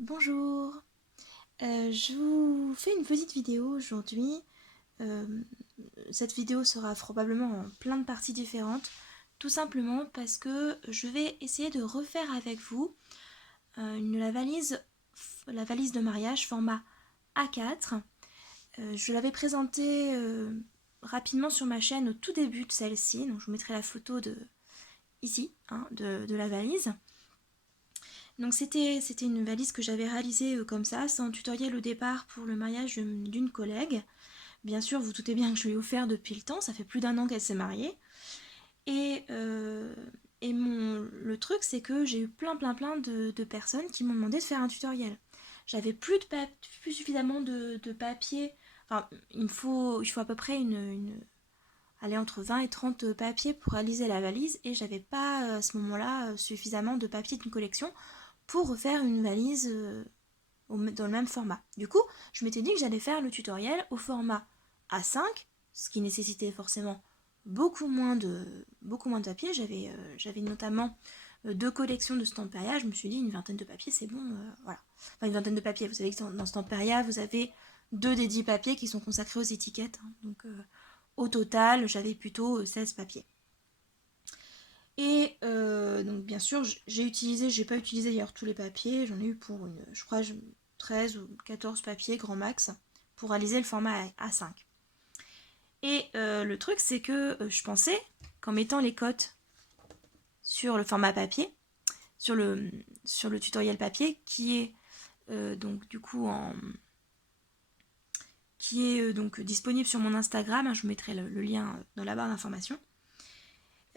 Bonjour, je vous fais une petite vidéo aujourd'hui. Euh, Cette vidéo sera probablement en plein de parties différentes, tout simplement parce que je vais essayer de refaire avec vous la valise de mariage format A4. Je l'avais présentée rapidement sur ma chaîne au tout début de celle-ci, donc je vous mettrai la photo ici de la valise. Donc c'était une valise que j'avais réalisée comme ça, sans tutoriel au départ pour le mariage d'une collègue. Bien sûr, vous doutez bien que je lui ai offert depuis le temps, ça fait plus d'1 an qu'elle s'est mariée. Et, euh, le truc, c'est que j'ai eu plein de personnes qui m'ont demandé de faire un tutoriel. J'avais plus suffisamment de papier. Enfin, il faut à peu près aller entre 20 et 30 papiers pour réaliser la valise, et j'avais pas à ce moment-là suffisamment de papier d'une collection pour refaire une valise dans le même format. Du coup, je m'étais dit que j'allais faire le tutoriel au format A5, ce qui nécessitait forcément beaucoup moins de papier. J'avais notamment 2 collections de Stamperia. Je me suis dit une vingtaine de papiers, c'est bon. Voilà. Enfin, une vingtaine de papiers. Vous savez que dans Stamperia, vous avez 2 des 10 papiers qui sont consacrés aux étiquettes. Donc, au total, j'avais plutôt 16 papiers. Et donc bien sûr, j'ai pas utilisé d'ailleurs tous les papiers, j'en ai eu pour je crois 13 ou 14 papiers grand max pour réaliser le format A5. Et le truc c'est que je pensais qu'en mettant les cotes sur le format papier, sur le tutoriel papier qui est donc du coup qui est donc disponible sur mon Instagram, hein, je vous mettrai le lien dans la barre d'information.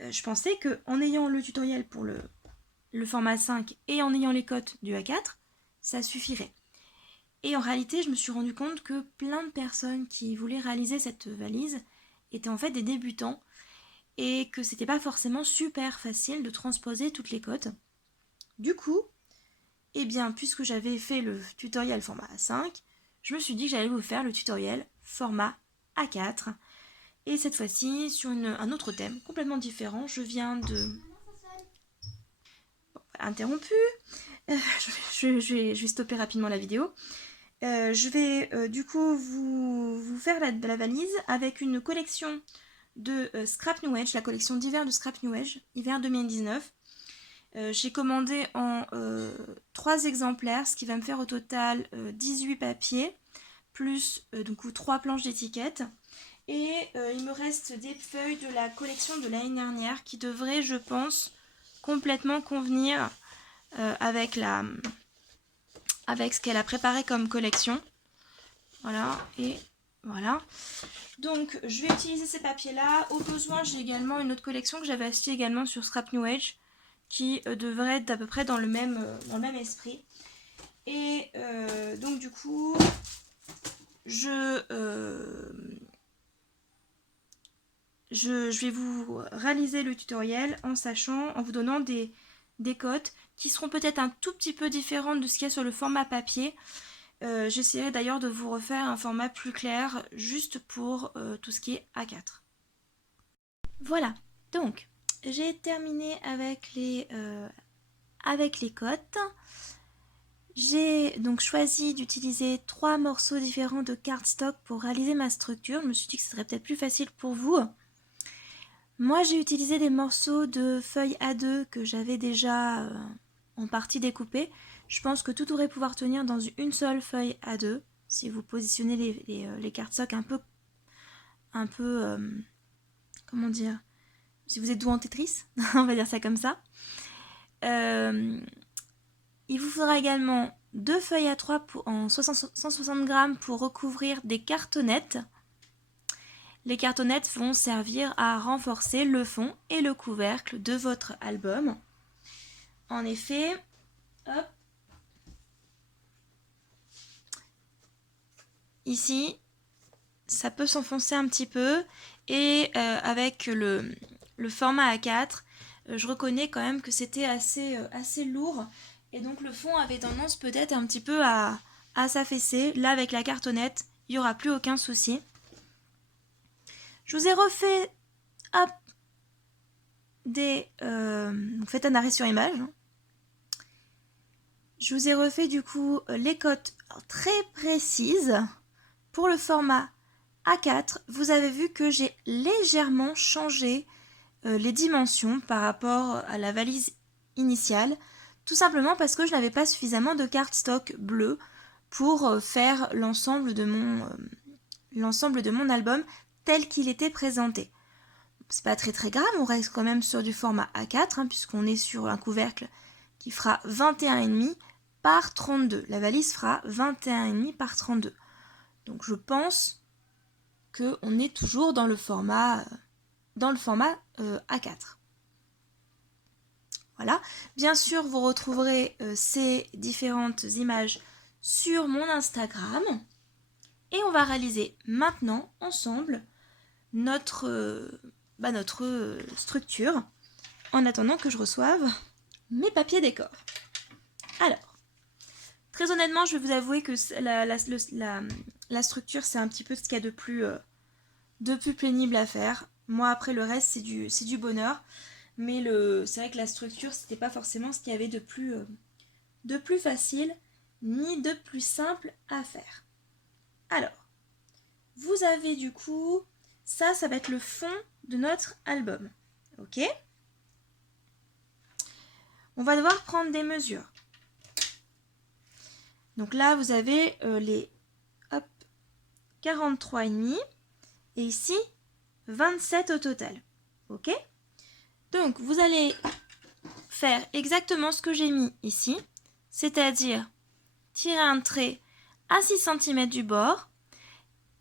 Je pensais qu'en ayant le tutoriel pour le format 5 et en ayant les cotes du A4, ça suffirait. Et en réalité, je me suis rendu compte que plein de personnes qui voulaient réaliser cette valise étaient en fait des débutants et que c'était pas forcément super facile de transposer toutes les cotes. Du coup, eh bien, puisque j'avais fait le tutoriel format A5, je me suis dit que j'allais vous faire le tutoriel format A4. Et cette fois-ci, sur un autre thème complètement différent, je viens de... Interrompu. Je vais stopper rapidement la vidéo. Je vais du coup vous faire la valise avec une collection de Scrap New Age, la collection d'hiver de Scrap New Age, hiver 2019. J'ai commandé en 3 exemplaires, ce qui va me faire au total 18 papiers, plus donc 3 planches d'étiquettes. Et il me reste des feuilles de la collection de l'année dernière qui devraient, je pense, complètement convenir avec ce qu'elle a préparé comme collection. Voilà, et voilà. Donc, je vais utiliser ces papiers-là. Au besoin, j'ai également une autre collection que j'avais achetée également sur Scrap New Age, qui devrait être à peu près dans le même esprit. Et donc, du coup, je vais vous réaliser le tutoriel en vous donnant des cotes qui seront peut-être un tout petit peu différentes de ce qu'il y a sur le format papier. J'essaierai d'ailleurs de vous refaire un format plus clair juste pour tout ce qui est A4. Voilà, donc j'ai terminé avec les cotes. J'ai donc choisi d'utiliser 3 morceaux différents de cardstock pour réaliser ma structure. Je me suis dit que ce serait peut-être plus facile pour vous. Moi, j'ai utilisé des morceaux de feuilles A2 que j'avais déjà en partie découpés. Je pense que tout aurait pouvoir tenir dans une seule feuille A2 si vous positionnez les cardstock un peu comment dire, si vous êtes doué en Tetris, on va dire ça comme ça. Il vous faudra également 2 feuilles A3 en 160 grammes pour recouvrir des cartonnettes. Les cartonnettes vont servir à renforcer le fond et le couvercle de votre album. En effet, hop, ici, ça peut s'enfoncer un petit peu et avec le format A4, je reconnais quand même que c'était assez lourd et donc le fond avait tendance peut-être un petit peu à s'affaisser. Là, avec la cartonnette, il n'y aura plus aucun souci. Je vous ai refait hop, faites un arrêt sur image. Je vous ai refait du coup les cotes très précises. Pour le format A4, vous avez vu que j'ai légèrement changé les dimensions par rapport à la valise initiale, tout simplement parce que je n'avais pas suffisamment de cardstock bleu pour faire l'ensemble de mon album tel qu'il était présenté. C'est pas très grave, on reste quand même sur du format A4 puisqu'on est sur un couvercle qui fera 21,5 par 32. La valise fera 21,5 par 32. Donc je pense qu'on est toujours dans le format A4. Voilà. Bien sûr, vous retrouverez ces différentes images sur mon Instagram. Et on va réaliser maintenant ensemble notre structure en attendant que je reçoive mes papiers décor. Alors, très honnêtement, je vais vous avouer que la structure, c'est un petit peu ce qu'il y a de plus pénible à faire. Moi, après, le reste, c'est du bonheur. Mais c'est vrai que la structure, c'était pas forcément ce qu'il y avait de plus facile ni de plus simple à faire. Alors, vous avez du coup, ça va être le fond de notre album. Ok ? On va devoir prendre des mesures. Donc là, vous avez les 43,5 et ici 27 au total. Ok ? Donc vous allez faire exactement ce que j'ai mis ici, c'est-à-dire tirer un trait à 6 cm du bord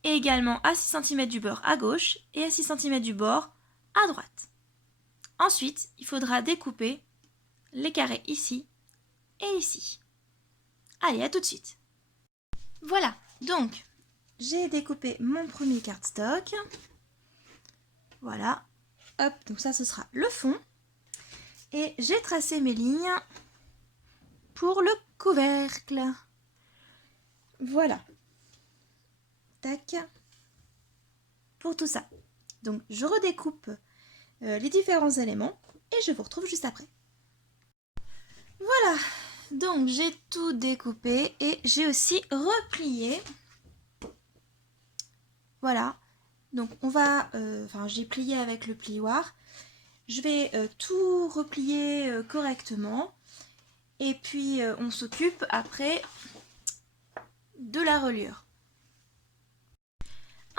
et également à 6 cm du bord à gauche et à 6 cm du bord à droite. Ensuite, il faudra découper les carrés ici et ici. Allez, à tout de suite. Voilà, donc j'ai découpé mon premier cardstock. Voilà, hop, donc ça ce sera le fond. Et j'ai tracé mes lignes pour le couvercle. Voilà. Tac. Pour tout ça. Donc je redécoupe les différents éléments et je vous retrouve juste après. Voilà. Donc j'ai tout découpé et j'ai aussi replié. Voilà. Donc on va... j'ai plié avec le plioir. Je vais tout replier correctement. Et puis on s'occupe après de la reliure.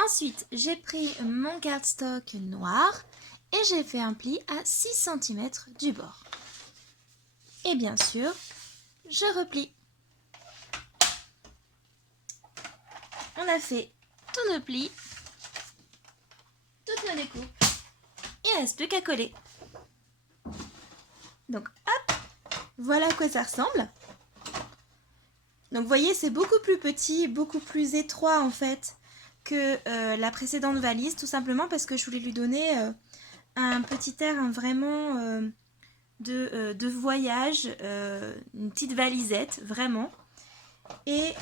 Ensuite, j'ai pris mon cardstock noir et j'ai fait un pli à 6 cm du bord. Et bien sûr, je replie. On a fait tous nos plis, toutes nos découpes. Il ne reste plus qu'à coller. Donc hop, voilà à quoi ça ressemble. Donc vous voyez, c'est beaucoup plus petit, beaucoup plus étroit en fait que la précédente valise, tout simplement parce que je voulais lui donner un petit air vraiment de voyage, une petite valisette, vraiment. Et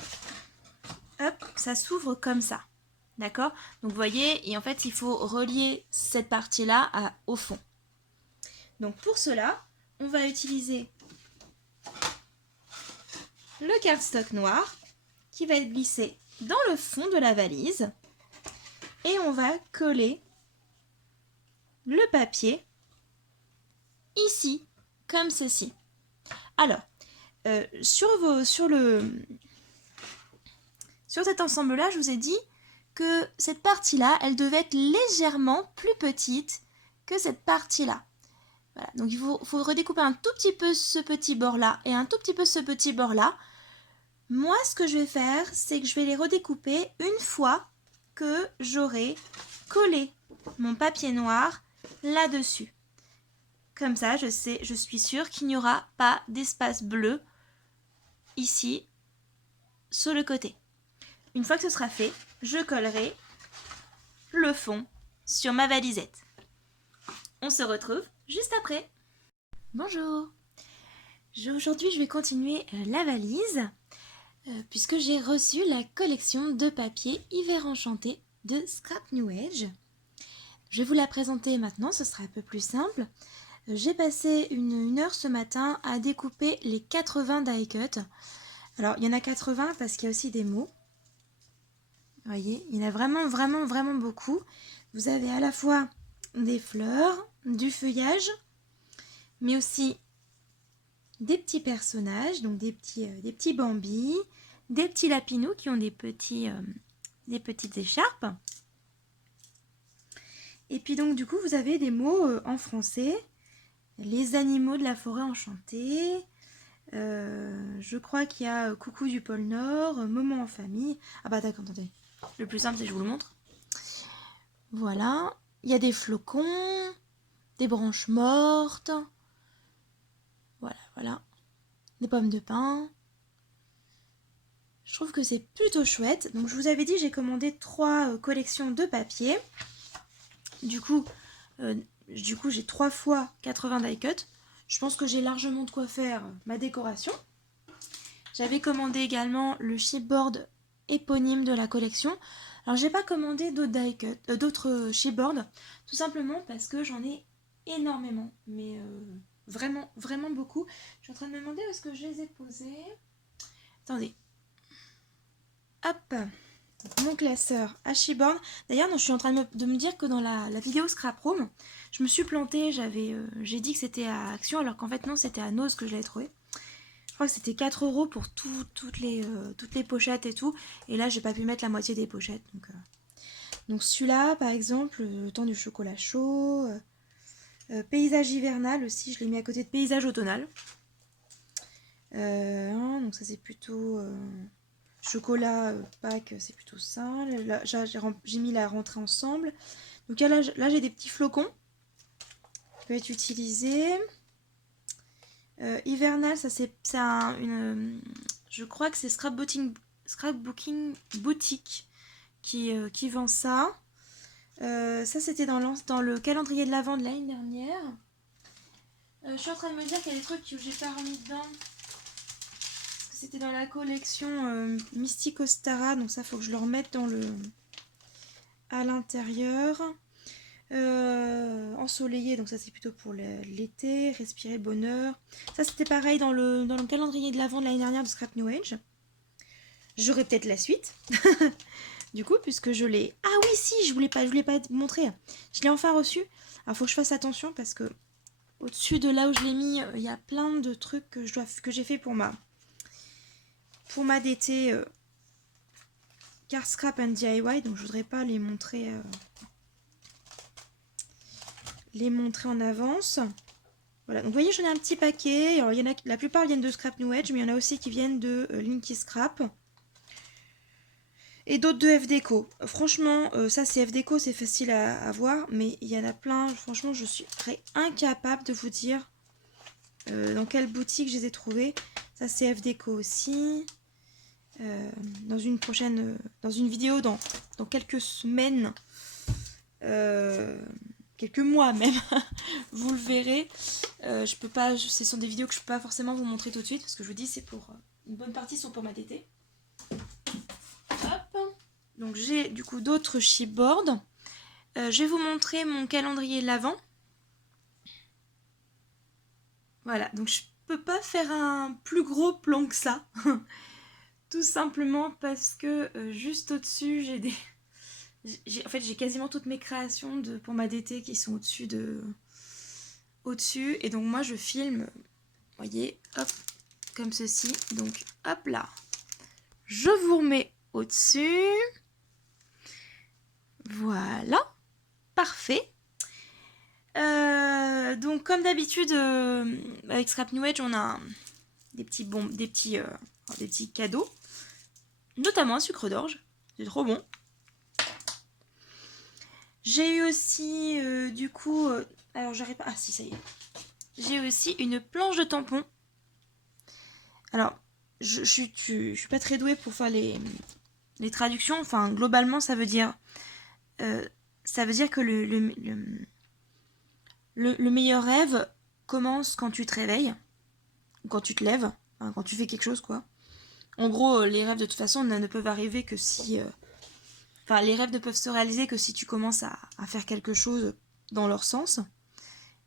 hop, ça s'ouvre comme ça, d'accord? Donc vous voyez, et en fait il faut relier cette partie-là au fond. Donc pour cela, on va utiliser le cardstock noir qui va être glissé dans le fond de la valise et on va coller le papier ici comme ceci. Alors sur cet ensemble là, je vous ai dit que cette partie là elle devait être légèrement plus petite que cette partie là. Voilà, donc il faut redécouper un tout petit peu ce petit bord là et un tout petit peu ce petit bord là. Moi, ce que je vais faire, c'est que je vais les redécouper une fois que j'aurai collé mon papier noir là-dessus. Comme ça, je suis sûre qu'il n'y aura pas d'espace bleu ici, sur le côté. Une fois que ce sera fait, je collerai le fond sur ma valisette. On se retrouve juste après. Bonjour. Aujourd'hui, je vais continuer la valise. Puisque j'ai reçu la collection de papier Hiver Enchanté de Scrap New Age. Je vais vous la présenter maintenant, ce sera un peu plus simple. J'ai passé une heure ce matin à découper les 80 die cut. Alors, il y en a 80 parce qu'il y a aussi des mots. Vous voyez, il y en a vraiment beaucoup. Vous avez à la fois des fleurs, du feuillage, mais aussi des petits personnages, donc des petits bambis, des petits lapinous qui ont des petites écharpes. Et puis donc du coup, vous avez des mots en français. Les animaux de la forêt enchantée. Je crois qu'il y a coucou du pôle Nord, moment en famille. Ah bah d'accord, attendez. Le plus simple, c'est que je vous le montre. Voilà. Il y a des flocons, des branches mortes. Voilà. Des pommes de pin. Je trouve que c'est plutôt chouette. Donc je vous avais dit, j'ai commandé 3 collections de papier. Du coup, j'ai 3 fois 80 die cut. Je pense que j'ai largement de quoi faire ma décoration. J'avais commandé également le chipboard éponyme de la collection. Alors j'ai pas commandé d'autres chipboards, tout simplement parce que j'en ai énormément, mais vraiment beaucoup. Je suis en train de me demander où est-ce que je les ai posés. Attendez. Hop, mon classeur à chipboard. D'ailleurs, je suis en train de me dire que dans la vidéo Scrap Room, je me suis plantée. J'ai dit que c'était à Action, alors qu'en fait non, c'était à Nose que je l'avais trouvé. Je crois que c'était 4 € pour toutes les pochettes et tout. Et là, j'ai pas pu mettre la moitié des pochettes. Donc celui-là, par exemple, le temps du chocolat chaud. Paysage hivernal aussi, je l'ai mis à côté de paysage automnal. Donc ça, c'est plutôt... chocolat, Pâques, c'est plutôt ça. Là, j'ai mis la rentrée ensemble. Donc là j'ai des petits flocons qui peuvent être utilisés. Hivernal, ça c'est je crois que c'est Scrapbooking Boutique qui vend ça. Ça c'était dans le calendrier de l'Avent de l'année dernière. Je suis en train de me dire qu'il y a des trucs que j'ai pas remis dedans. C'était dans la collection Mystique Ostara, donc ça faut que je le remette à l'intérieur. Ensoleillé, donc ça c'est plutôt pour l'été. Respirer bonheur. Ça c'était pareil dans le calendrier de l'Avent de l'année dernière de Scrap New Age. J'aurai peut-être la suite. Du coup, puisque je l'ai... Ah oui, si, je voulais pas montrer. Je l'ai enfin reçu. Alors faut que je fasse attention parce que au-dessus de là où je l'ai mis, il y a plein de trucs que j'ai fait pour ma DT Car Scrap and DIY, donc je voudrais pas les montrer en avance. Voilà, donc vous voyez, j'en ai un petit paquet. Alors, la plupart viennent de Scrap New Age, mais il y en a aussi qui viennent de Linky Scrap. Et d'autres de FDeco. Franchement, ça c'est FDeco, c'est facile à voir, mais il y en a plein. Franchement, je serais incapable de vous dire dans quelle boutique je les ai trouvés. Ça c'est FDeco aussi. Dans une vidéo dans quelques semaines, quelques mois même, vous le verrez. Je peux pas, ce sont des vidéos que je peux pas forcément vous montrer tout de suite parce que je vous dis c'est pour une bonne partie sont pour ma DT. Hop. Donc j'ai du coup d'autres chipboards. Je vais vous montrer mon calendrier de l'Avent. Voilà, donc je peux pas faire un plus gros plan que ça. Tout simplement parce que juste au-dessus, j'ai quasiment toutes mes créations pour ma DT qui sont au-dessus. Et donc moi, je filme, vous voyez, hop, comme ceci. Donc, hop là. Je vous remets au-dessus. Voilà. Parfait. Donc, comme d'habitude, avec Scrap New Age, on a des petits cadeaux. Notamment un sucre d'orge, c'est trop bon. J'ai eu aussi, alors j'arrive pas, ah si ça y est. J'ai aussi une planche de tampons. Alors, je suis pas très douée pour faire les traductions. Enfin, globalement, ça veut dire que le meilleur rêve commence quand tu te réveilles, quand tu te lèves, enfin, quand tu fais quelque chose, quoi. En gros, les rêves de toute façon ne peuvent arriver que si... les rêves ne peuvent se réaliser que si tu commences à faire quelque chose dans leur sens.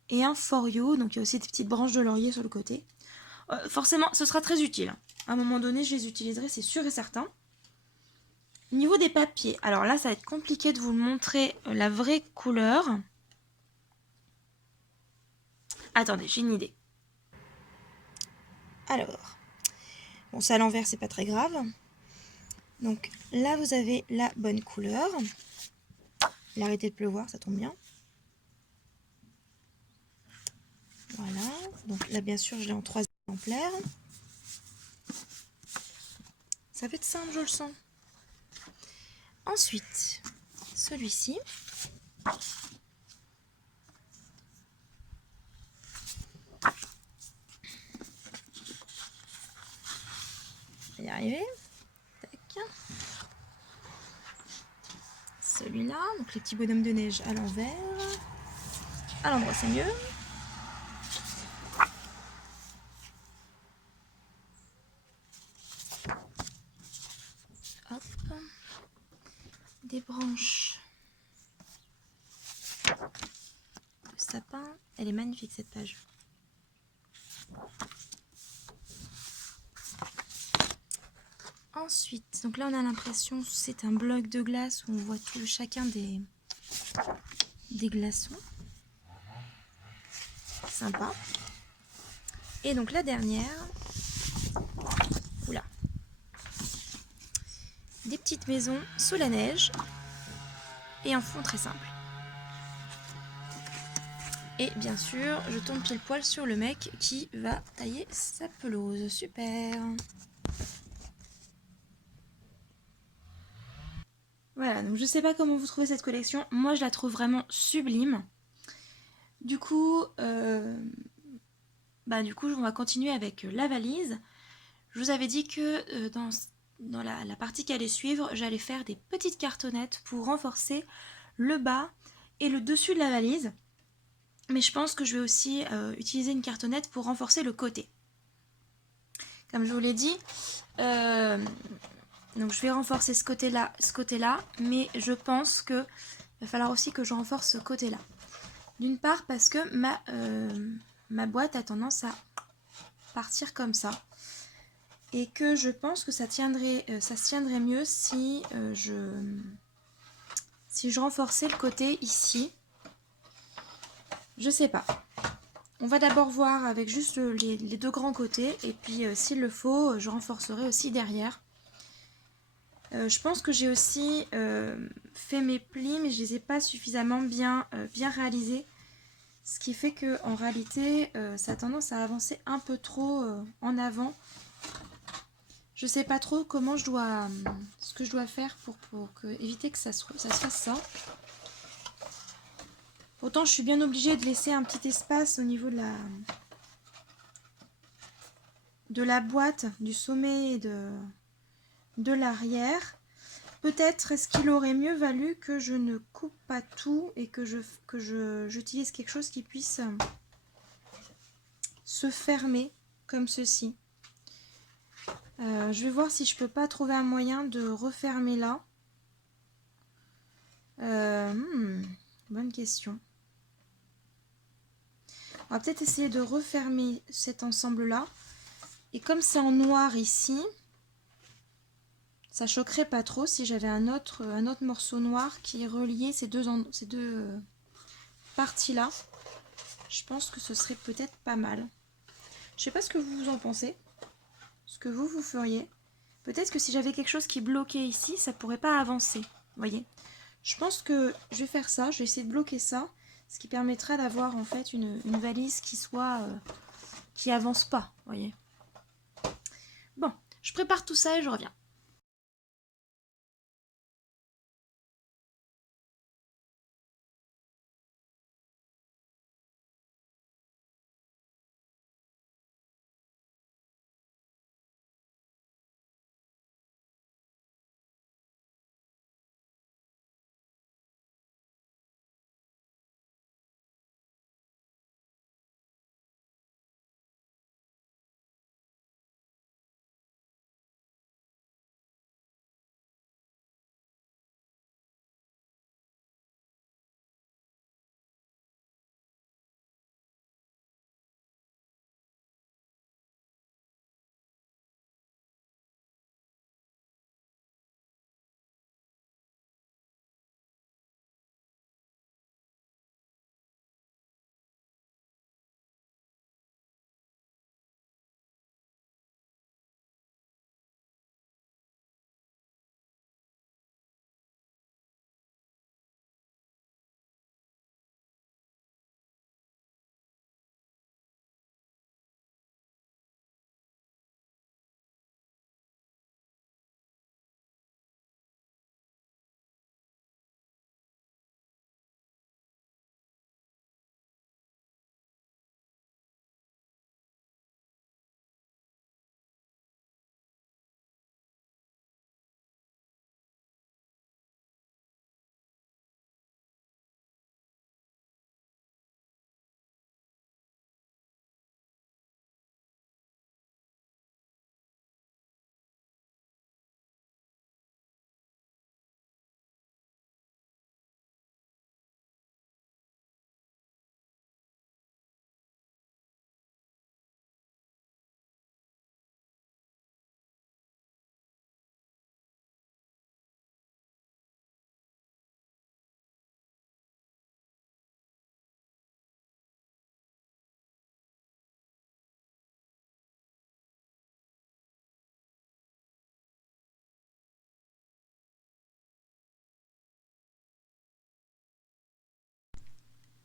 et un for you, donc il y a aussi des petites branches de laurier sur le côté. Forcément, ce sera très utile. À un moment donné, je les utiliserai, c'est sûr et certain. Au niveau des papiers, alors là, ça va être compliqué de vous montrer la vraie couleur. Attendez, j'ai une idée. Alors, bon, ça à l'envers, c'est pas très grave. Donc là, vous avez la bonne couleur. Il a arrêté de pleuvoir, ça tombe bien. Voilà, donc là, bien sûr, je l'ai en 3 exemplaires. Ça va être simple, je le sens. Ensuite, celui-ci. Je vais y arriver. Tac. Celui-là, donc les petits bonhommes de neige à l'envers. À l'endroit, c'est mieux. Hop. Des branches de sapin. Elle est magnifique cette page. Ensuite, donc là on a l'impression que c'est un bloc de glace où on voit tout, chacun des glaçons. Sympa. Et donc la dernière, oula, des petites maisons sous la neige et un fond très simple. Et bien sûr, je tombe pile poil sur le mec qui va tailler sa pelouse. Super. Voilà, donc je sais pas comment vous trouvez cette collection. Moi, je la trouve vraiment sublime. Du coup, on va continuer avec la valise. Je vous avais dit que dans la partie qui allait suivre, j'allais faire des petites cartonnettes pour renforcer le bas et le dessus de la valise. Mais je pense que je vais aussi utiliser une cartonnette pour renforcer le côté. Comme je vous l'ai dit, donc je vais renforcer ce côté-là, mais je pense qu'il va falloir aussi que je renforce ce côté-là. D'une part parce que ma boîte a tendance à partir comme ça. Et que je pense que ça se tiendrait mieux si je renforçais le côté ici. Je sais pas. On va d'abord voir avec juste les 2 grands côtés. Et puis s'il le faut, je renforcerai aussi derrière. Je pense que j'ai aussi fait mes plis, mais je les ai pas suffisamment bien réalisés. Ce qui fait que en réalité, ça a tendance à avancer un peu trop en avant. Je sais pas trop comment ce que je dois faire pour éviter que ça se fasse ça. Autant je suis bien obligée de laisser un petit espace au niveau de la boîte, du sommet et de l'arrière. Peut-être est-ce qu'il aurait mieux valu que je ne coupe pas tout et que j'utilise quelque chose qui puisse se fermer comme ceci. Je vais voir si je peux pas trouver un moyen de refermer là. Bonne question. On va peut-être essayer de refermer cet ensemble-là. Et comme c'est en noir ici, ça choquerait pas trop si j'avais un autre morceau noir qui reliait ces deux parties-là. Je pense que ce serait peut-être pas mal. Je sais pas ce que vous en pensez. Ce que vous feriez. Peut-être que si j'avais quelque chose qui bloquait ici, ça pourrait pas avancer. Vous voyez ? Je pense que je vais faire ça. Je vais essayer de bloquer ça. Ce qui permettra d'avoir en fait une valise qui avance pas. Vous voyez ? Bon, je prépare tout ça et je reviens.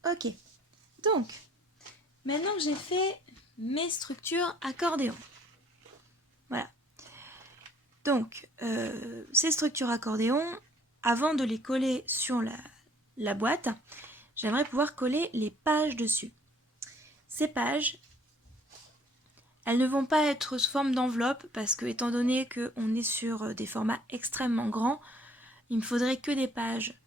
Ok, donc, maintenant que j'ai fait mes structures accordéon, voilà. Donc, ces structures accordéon, avant de les coller sur la boîte, j'aimerais pouvoir coller les pages dessus. Ces pages, elles ne vont pas être sous forme d'enveloppe parce que, étant donné qu'on est sur des formats extrêmement grands, il me faudrait que des pages,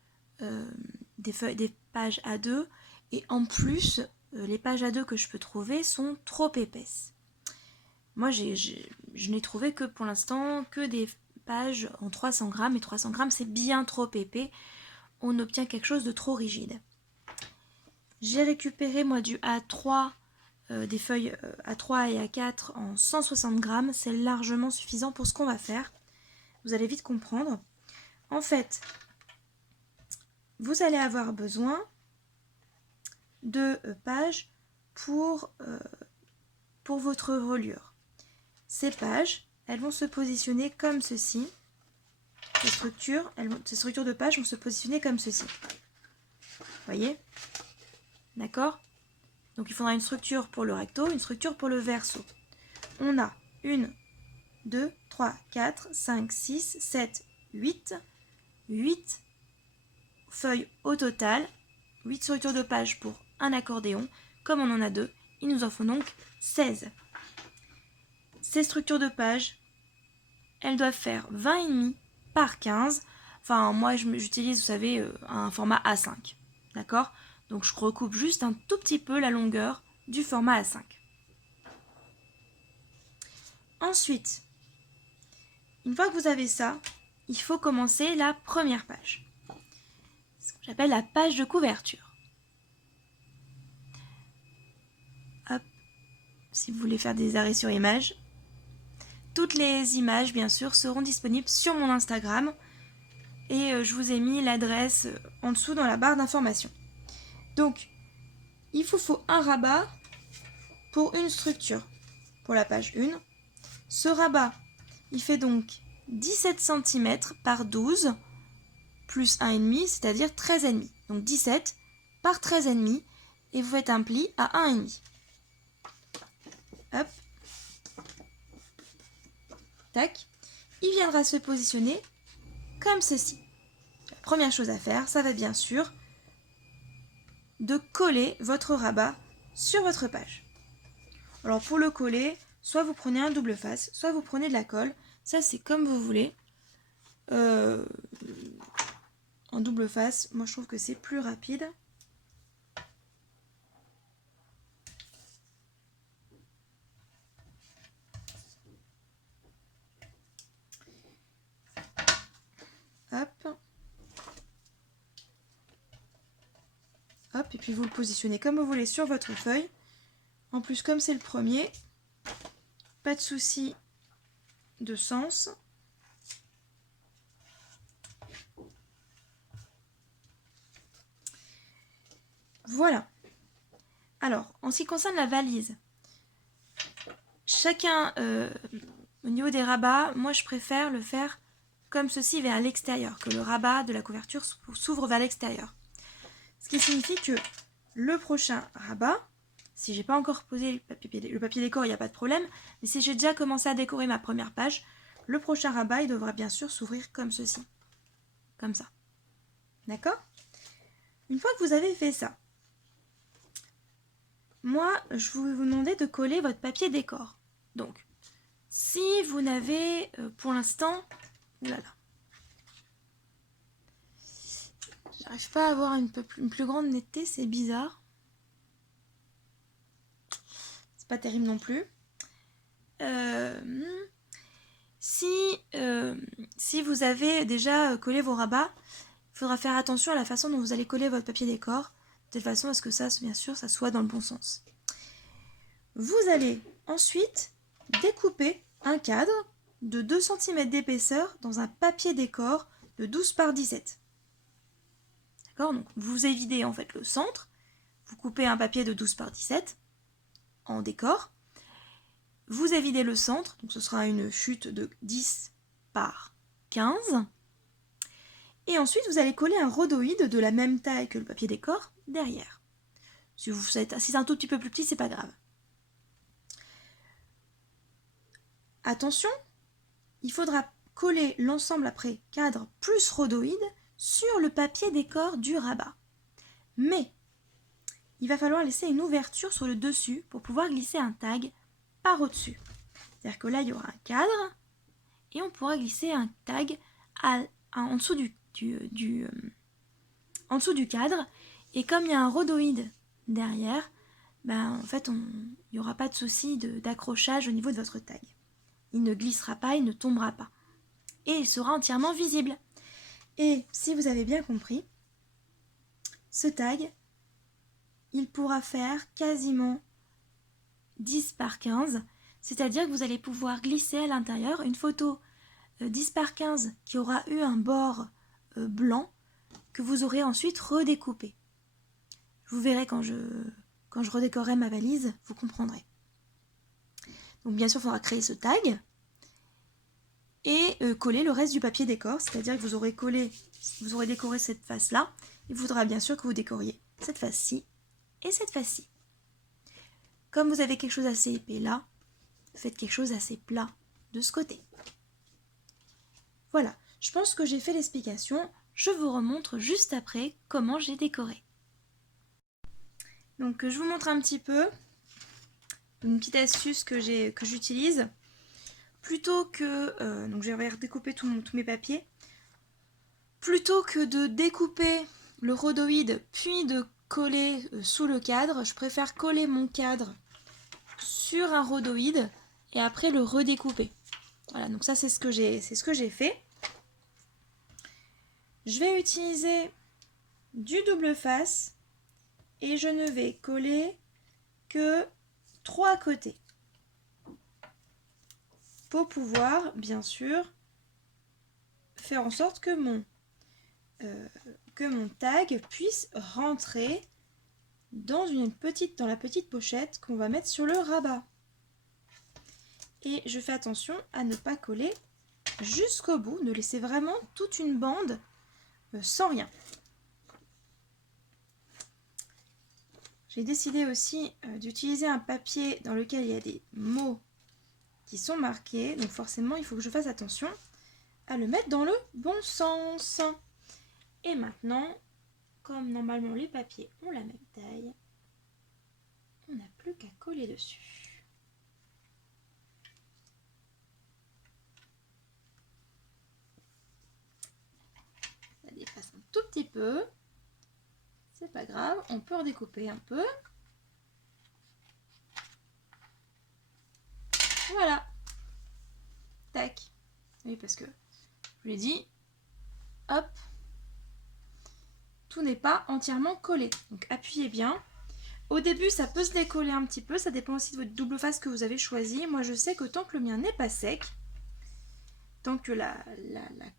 des pages A2, et en plus, les pages A2 que je peux trouver sont trop épaisses. Moi, je n'ai trouvé que pour l'instant que des pages en 300 grammes, et 300 grammes c'est bien trop épais, on obtient quelque chose de trop rigide. J'ai récupéré moi du A3, des feuilles A3 et A4 en 160 grammes, c'est largement suffisant pour ce qu'on va faire. Vous allez vite comprendre. En fait, vous allez avoir besoin de pages pour votre reliure. Ces pages, elles vont se positionner comme ceci. Ces structures de pages vont se positionner comme ceci. Voyez? D'accord? Donc il faudra une structure pour le recto, une structure pour le verso. On a 1, 2, 3, 4, 5, 6, 7, 8 feuilles au total, 8 structures de pages pour un accordéon. Comme on en a 2, il nous en faut donc 16. Ces structures de pages, elles doivent faire 20,5 par 15. Enfin, moi j'utilise, vous savez, un format A5. D'accord? Donc je recoupe juste un tout petit peu la longueur du format A5. Ensuite, une fois que vous avez ça, il faut commencer la première page. Ce que j'appelle la page de couverture. Hop, si vous voulez faire des arrêts sur image. Toutes les images, bien sûr, seront disponibles sur mon Instagram. Et je vous ai mis l'adresse en dessous dans la barre d'information. Donc, il vous faut un rabat pour une structure, pour la page 1. Ce rabat, il fait donc 17 cm par 12 plus 1,5, c'est-à-dire 13,5. Donc 17 par 13,5 et vous faites un pli à 1,5. Hop. Tac. Il viendra se positionner comme ceci. La première chose à faire, ça va bien sûr de coller votre rabat sur votre page. Alors pour le coller, soit vous prenez un double face, soit vous prenez de la colle. Ça c'est comme vous voulez. En double face, moi je trouve que c'est plus rapide. Hop. Hop, et puis vous le positionnez comme vous voulez sur votre feuille. En plus, comme c'est le premier, pas de souci de sens. Voilà. Alors, en ce qui concerne la valise, chacun, au niveau des rabats, moi je préfère le faire comme ceci vers l'extérieur, que le rabat de la couverture s'ouvre vers l'extérieur. Ce qui signifie que le prochain rabat, si j'ai pas encore posé le papier décor, il n'y a pas de problème, mais si j'ai déjà commencé à décorer ma première page, le prochain rabat, il devra bien sûr s'ouvrir comme ceci. Comme ça. D'accord? Une fois que vous avez fait ça, moi, je vais vous demander de coller votre papier décor. Donc, si vous n'avez pour l'instant... Oulala. J'arrive pas à avoir une plus grande netteté, c'est bizarre. C'est pas terrible non plus. Si vous avez déjà collé vos rabats, il faudra faire attention à la façon dont vous allez coller votre papier décor, de façon à ce que ça, bien sûr, ça soit dans le bon sens. Vous allez ensuite découper un cadre de 2 cm d'épaisseur dans un papier décor de 12 par 17. D'accord? Donc vous évidez en fait le centre, vous coupez un papier de 12 par 17 en décor, vous évidez le centre, donc ce sera une chute de 10 par 15, et ensuite vous allez coller un rhodoïde de la même taille que le papier décor derrière. Si c'est un tout petit peu plus petit, c'est pas grave. Attention, il faudra coller l'ensemble après cadre plus rhodoïde sur le papier décor du rabat. Mais il va falloir laisser une ouverture sur le dessus pour pouvoir glisser un tag par au-dessus. C'est-à-dire que là, il y aura un cadre et on pourra glisser un tag en dessous en dessous du cadre. Et comme il y a un rhodoïde derrière, en fait, il n'y aura pas de souci d'accrochage au niveau de votre tag. Il ne glissera pas, il ne tombera pas. Et il sera entièrement visible. Et si vous avez bien compris, ce tag, il pourra faire quasiment 10 par 15, c'est-à-dire que vous allez pouvoir glisser à l'intérieur une photo 10 par 15 qui aura eu un bord blanc que vous aurez ensuite redécoupé. Vous verrez quand je redécorerai ma valise, vous comprendrez. Donc bien sûr, il faudra créer ce tag et coller le reste du papier décor, c'est-à-dire que vous aurez décoré cette face-là, il faudra bien sûr que vous décoriez cette face-ci et cette face-ci. Comme vous avez quelque chose assez épais là, faites quelque chose assez plat de ce côté. Voilà, je pense que j'ai fait l'explication. Je vous remontre juste après comment j'ai décoré. Donc je vous montre un petit peu une petite astuce que j'utilise. Plutôt que, donc je vais redécouper tous mes papiers, plutôt que de découper le rhodoïde puis de coller sous le cadre, je préfère coller mon cadre sur un rhodoïde et après le redécouper. Voilà, donc ça c'est ce que j'ai fait. Je vais utiliser du double face et je ne vais coller que 3 côtés pour pouvoir bien sûr faire en sorte que mon tag puisse rentrer dans la petite pochette qu'on va mettre sur le rabat. Et je fais attention à ne pas coller jusqu'au bout, de laisser vraiment toute une bande sans rien. J'ai décidé aussi d'utiliser un papier dans lequel il y a des mots qui sont marqués, donc forcément il faut que je fasse attention à le mettre dans le bon sens. Et maintenant, comme normalement les papiers ont la même taille, on n'a plus qu'à coller dessus. Ça dépasse un tout petit peu, c'est pas grave, on peut redécouper un peu. Voilà. Tac. Oui, parce que je l'ai dit, hop, tout n'est pas entièrement collé. Donc appuyez bien. Au début, ça peut se décoller un petit peu, ça dépend aussi de votre double face que vous avez choisi. Moi, je sais que tant que le mien n'est pas sec, tant que la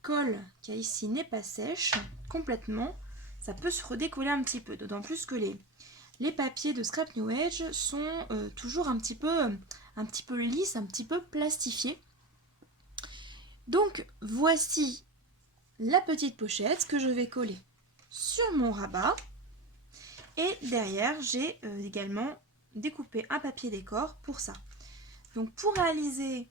colle qu'il y a ici n'est pas sèche complètement, ça peut se redécoller un petit peu. D'autant plus que les papiers de Scrap New Age sont toujours un petit peu lisses, un petit peu plastifiés. Donc voici la petite pochette que je vais coller sur mon rabat. Et derrière, j'ai également découpé un papier décor pour ça. Donc pour réaliser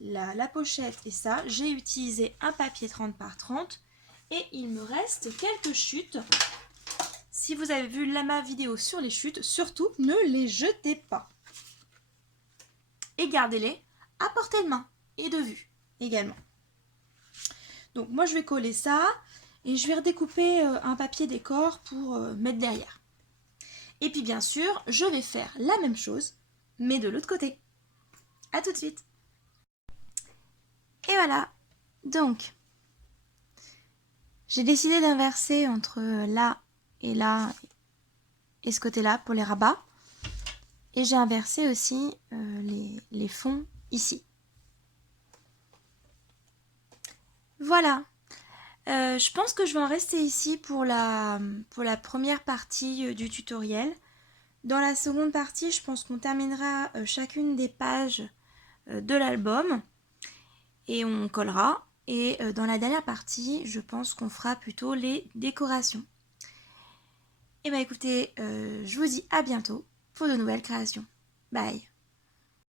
la pochette et ça, j'ai utilisé un papier 30 par 30 et il me reste quelques chutes. Si vous avez vu ma vidéo sur les chutes, surtout ne les jetez pas. Et gardez-les à portée de main et de vue également. Donc moi je vais coller ça et je vais redécouper un papier décor pour mettre derrière. Et puis bien sûr, je vais faire la même chose, mais de l'autre côté. A tout de suite. Et voilà, donc j'ai décidé d'inverser entre là et ce côté-là pour les rabats. Et j'ai inversé aussi les fonds ici. Voilà. Je pense que je vais en rester ici pour la première partie du tutoriel. Dans la seconde partie, je pense qu'on terminera chacune des pages de l'album et on collera. Et dans la dernière partie, je pense qu'on fera plutôt les décorations. Et bah écoutez, je vous dis à bientôt pour de nouvelles créations. Bye.